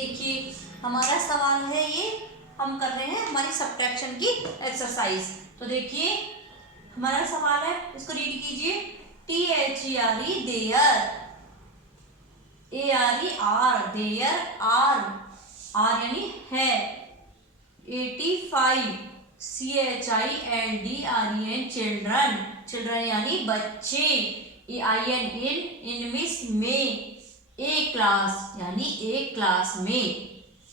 देखिए हमारा सवाल है ये, हम कर रहे हैं हमारी सब्ट्रैक्शन की एक्सरसाइज। तो देखिए हमारा सवाल है, इसको रीड कीजिए। THERE there, ARE are, there are, are यानी है, 85 CHILDREN चिल्ड्रन, चिल्ड्रन यानी बच्चे, AIN इन मीन्स में, ए क्लास यानी एक क्लास में।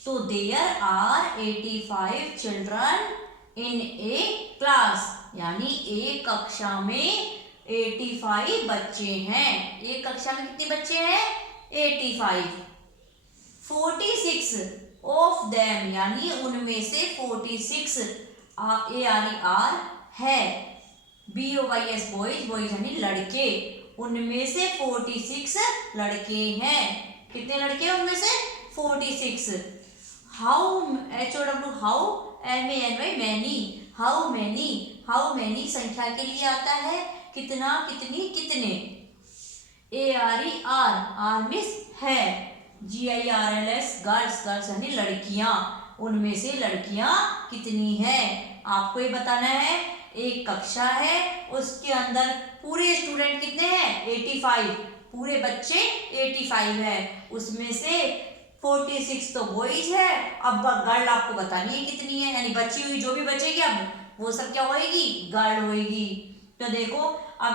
तो there are 85 children in a class यानी एक कक्षा में 85 बच्चे हैं। एक कक्षा में कितने बच्चे हैं? 85। 46 ऑफ देम यानी उनमें से 46 ARE है, BOYS बॉयज, बॉयज यानी लड़के, उनमें से 46 लड़के हैं। कितने लड़के हैं उनमें से? 46। How, HOW how, MANY many, how many, how many संख्या के लिए आता है कितना, कितनी, कितने। ARE आर मीन्स है, GIRLS गर्ल्स, गर्ल्स यानी लड़कियां, उनमें से लड़कियां कितनी है आपको ये बताना है। एक कक्षा है, उसके अंदर पूरे स्टूडेंट कितने हैं? 85, पूरे बच्चे 85 है, उसमें से 46 तो बॉयज है। अब गर्ल आपको बतानी है कितनी है, यानी बची हुई जो भी बचेगी अब वो सब क्या होएगी? गर्ल होएगी। तो देखो अब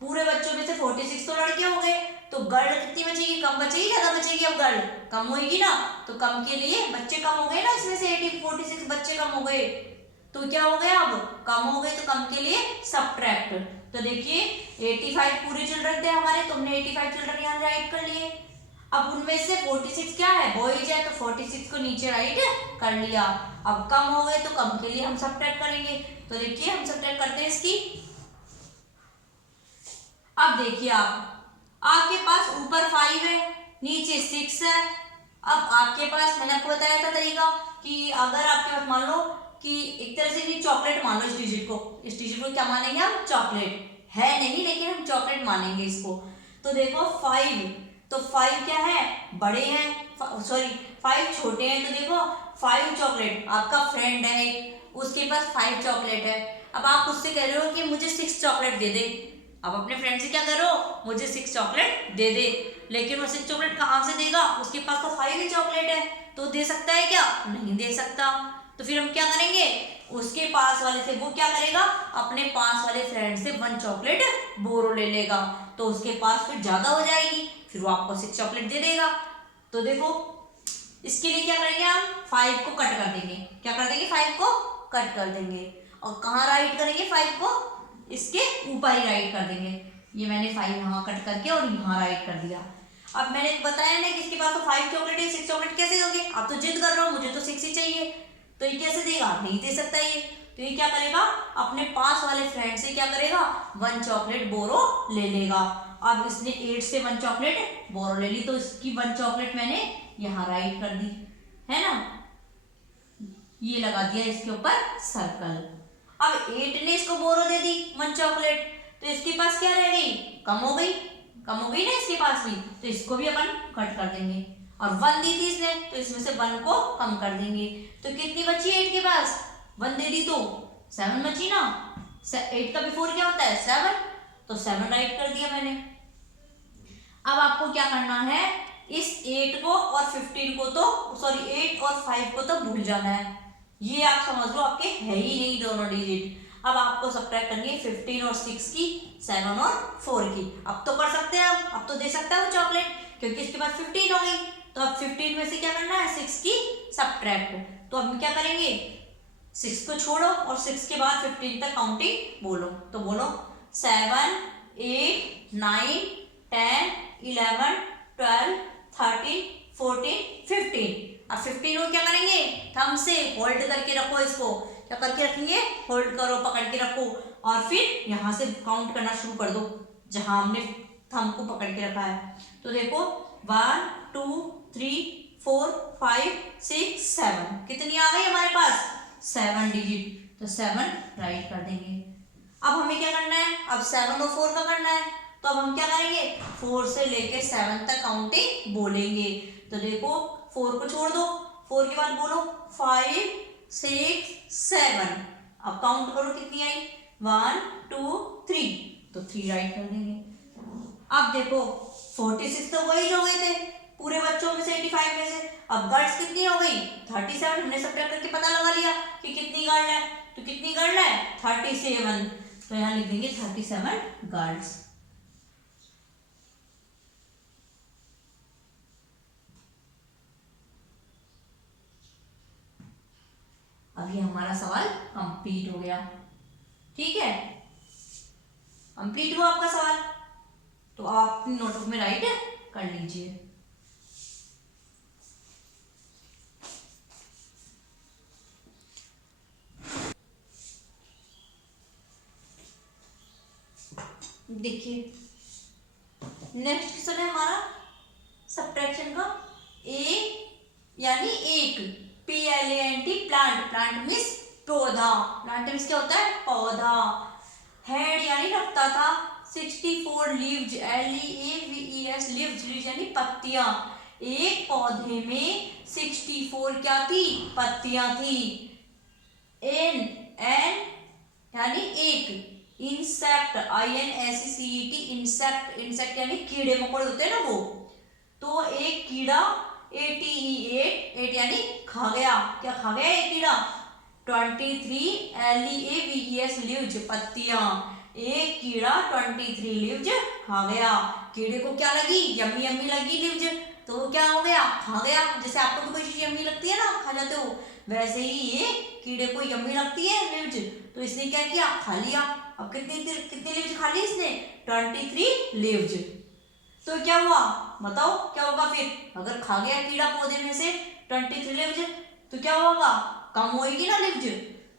पूरे बच्चों में से 46 तो लड़के हो गए, तो गर्ल कितनी बचेगी? कम बचेगी, ज्यादा बचेगी? अब गर्ल कम होएगी ना, तो कम के लिए बच्चे कम हो गए ना, इसमें से 46 बच्चे कम हो गए, तो क्या हो गया? अब कम हो गए, तो कम के लिए सब्ट्रैक्ट। तो देखिए 85 पूरे चिल्ड्रन थे हमारे, तो हमने 85 चिल्ड्रन यहाँ राइट कर लिए। अब उनमें से 46 क्या है? बॉयज है, तो 46 को नीचे राइट कर लिया। अब कम हो गए, तो कम के लिए हम सब्ट्रैक्ट करेंगे। तो देखिए हम सब्ट्रैक्ट करते हैं इसकी। अब देखिए आपके पास ऊपर 5 है, नीचे 6 है। अब आपके पास, मैंने आपको बताया था तरीका कि अगर आपके पास मान लो कि एक तरह से चॉकलेट मान लो, इस डिजिट को क्या मानेंगे हम? चॉकलेट है नहीं, लेकिन हम चॉकलेट मानेंगे इसको। तो देखो 5, तो 5 क्या है? बड़े हैं, सॉरी 5 छोटे हैं। तो देखो 5 चॉकलेट, आपका फ्रेंड है उसके पास 5 चॉकलेट है। अब आप उससे कह रहे हो कि मुझे 6 चॉकलेट दे दे। अब अपने फ्रेंड से क्या करो? मुझे 6 चॉकलेट दे दे। लेकिन वो 6 चॉकलेट कहाँ से देगा? उसके पास तो 5 ही चॉकलेट है, तो दे सकता है क्या? नहीं दे सकता। तो फिर हम क्या करेंगे? उसके पास वाले से वो क्या करेगा? अपने पास वाले फ्रेंड से 1 चॉकलेट बोरो ले लेगा, तो उसके पास फिर ज्यादा हो जाएगी, फिर वो आपको 6 चॉकलेट दे देगा। तो देखो इसके लिए क्या करेंगे? हम 5 को कट कर देंगे। क्या कर देंगे? 5 को कट कर देंगे। और कहाँ राइट करेंगे 5 को? इसके ऊपर ही राइट कर देंगे। ये मैंने 5 यहाँ कट करके और यहाँ राइट कर दिया। अब मैंने बताया ना कि इसके पास तो 5 चॉकलेट है, 6 चॉकलेट कैसे दोगे? आप तो जिद कर रहे हो, मुझे तो 6 ही चाहिए, तो ये कैसे देगा? नहीं दे सकता ये। तो ये क्या करेगा? अपने पास वाले फ्रेंड से क्या करेगा? 1 चॉकलेट बोरो ले लेगा। अब इसने 8 से 1 चॉकलेट बोरो ले ली, तो इसकी 1 चॉकलेट मैंने यहाँ राइट कर दी, है ना, ये लगा दिया इसके ऊपर सर्कल। अब 8 ने इसको बोरो दे दी 1 चॉकलेट, तो इसके पास क्या रह गई? कम हो गई, कम हो गई ना इसके पास भी, तो इसको भी अपन कट कर देंगे। और 1 दी थी इसने, तो इसमें से 1 को कम कर देंगे। तो कितनी बची 8 के पास? 1 दे दी तो 7 बची ना। 8 का बिफोर क्या होता है? 7, तो 7 राइट कर दिया मैंने। अब आपको क्या करना है? इस 8 को और 15 को तो, सॉरी 8 और 5 को तो भूल जाना है, ये आप समझ लो आपके है ही नहीं दोनों डिजिट। अब आपको सब्ट्रैक्ट करनी है 15 और 6 की, 7 और 4 की। अब तो कर सकते हैं, अब तो दे सकता है वो चॉकलेट, क्योंकि इसके पास 15 हो गई। तो अब 15 में से क्या करना है? 6 की सब्ट्रैक्ट। तो अब हम क्या करेंगे? 6 को छोड़ो और 6 के बाद 15 तक काउंटिंग बोलो। तो बोलो 7, 8, 9, 10, 11, 12, 13, 14, 15। अब 15 को क्या करेंगे? थंब से होल्ड करके रखो, इसको क्या करके रखेंगे? होल्ड करो, पकड़ के रखो, और फिर यहाँ से काउंट करना शुरू कर दो जहां हमने थंब को पकड़ के रखा है। तो देखो 1, 2, 3, 4, 5, 6, 7, कितनी आ गई हमारे पास? 7 डिजिट, तो 7 राइट कर देंगे। अब हमें क्या करना है? अब 7 और 4 का करना है, तो अब हम क्या करेंगे? 4 से लेके 7 तक काउंटिंग बोलेंगे। तो देखो 4 को छोड़ दो, 4 के बाद बोलो 5 6 7। अब काउंट करो कितनी आई, 1 2 3, तो 3 राइट कर देंगे। अब देखो 46 तो वही जो गए थे पूरे बच्चों में से 85 में से। अब गर्ल्स कितनी हो गई 37, हमने सब्ट्रैक्ट करके पता लगा लिया कि कितनी गर्ल है, तो कितनी गर्ल है 37, तो यहाँ लिख देंगे 37 गर्ल्स। अब ये हमारा सवाल कंप्लीट हो गया, ठीक है, कंप्लीट हुआ आपका सवाल, तो आप अपनी नोटबुक में राइट कर लीजिए। देखिए नेक्स्ट क्वेश्चन है हमारा सब्ट्रैक्शन का। ए यानी एक, PLANT प्लांट, प्लांट मीन्स पौधा, प्लांट मीन्स क्या होता है पौधा। हेड यानी रखता था, 64 लीव्स, LEAVES लीव्स, लीव्स यानी पत्तियां। एक पौधे में 64 क्या थी पत्तियां थी। एन यानी एक, इंसेक्ट INSECT इंसेक्ट, इंसेक्ट यानी कीड़े मकोड़े होते हैं ना वो, तो एक कीड़ा एट यानी खा गया, क्या खा गया एक कीड़ा। 23 LEAVES लीव्स पत्तियां, एक कीड़ा 23 लीव्स खा गया। कीड़े को क्या लगी यम्मी यम्मी लगी लीव्स, तो वो क्या हो गया खा गया। जैसे आपको भी कोई चीज यम्मी लगती है ना आप खा जाते हो, वैसे ही ये कीड़े को यम्मी लगती है लीव्स, तो इसने क्या किया खा लिया। अब कितनी लीव्स खा ली इसने 23 लीव्स। तो क्या हुआ बताओ क्या होगा फिर, अगर खा गया कीड़ा पौधे में से 23 लीव्स तो क्या होगा कम होएगी ना लीव्स।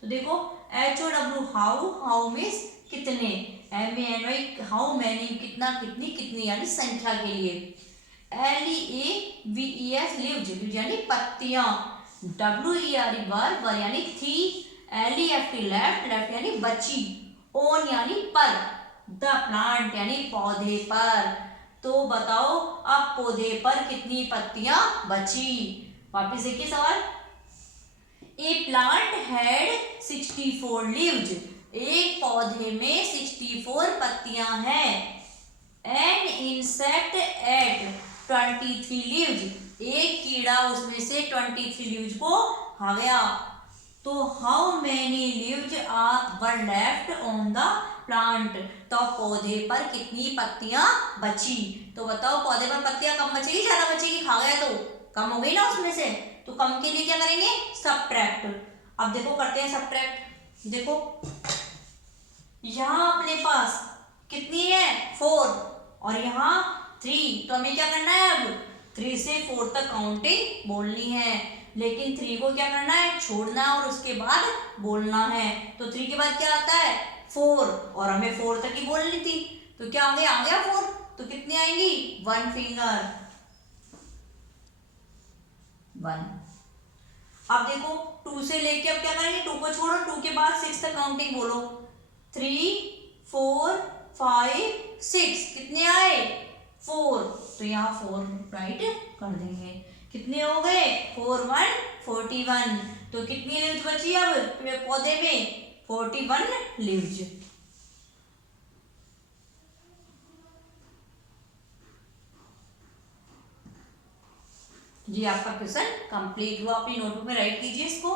तो देखो HOW हाउ मीन्स कितने, MANY हाउ मैनी कितना कितनी कितनी यानी संख्या के लिए। LEAVES लीव्स यानी पत्तियां। WERE वर यानी थी। LEFT लेफ्ट, लेफ्ट यानी बची। ओन यानी पर, द प्लांट यानी पौधे पर। तो बताओ अब पौधे पर कितनी पत्तियां बची। वापिस देखिए सवाल। ए प्लांट हैड 64 लीव्स, एक पौधे में 64 पत्तियां हैं। एन इंसेक्ट एट 23 लीव्स, एक कीड़ा उसमें से 23 लीव्स को खा गया। तो how many leaves are were left on the plant, तो पौधे पर कितनी पत्तियां बची। तो बताओ पौधे पर पत्तियां कम बचेगी ज्यादा बचेगी, खा गया तो कम हो गई ना उसमें से, तो कम के लिए क्या करेंगे सब्ट्रैक्ट। अब देखो करते हैं सब्ट्रैक्ट। देखो यहाँ अपने पास कितनी है 4 और यहाँ 3, तो हमें क्या करना है अब 3 से 4 तक काउंटिंग बोलनी है, लेकिन 3 को क्या करना है छोड़ना और उसके बाद बोलना है। तो 3 के बाद क्या आता है 4 और हमें 4 तक ही बोलनी थी, तो क्या आ गया 4, तो कितनी आएंगी 1 फिंगर 1। अब देखो 2 से लेके अब क्या करेंगे 2 को छोड़ो, 2 के बाद 6 तक काउंटिंग बोलो। 3 4 5 6 कितने आए 4, तो यहाँ 4 राइट कर देंगे। कितने हो गए 4 1 41, तो कितनी लीव्स बची अब पौधे में 41 लीव्स। जी आपका क्वेश्चन कंप्लीट हुआ, अपनी नोटबुक में राइट कीजिए इसको।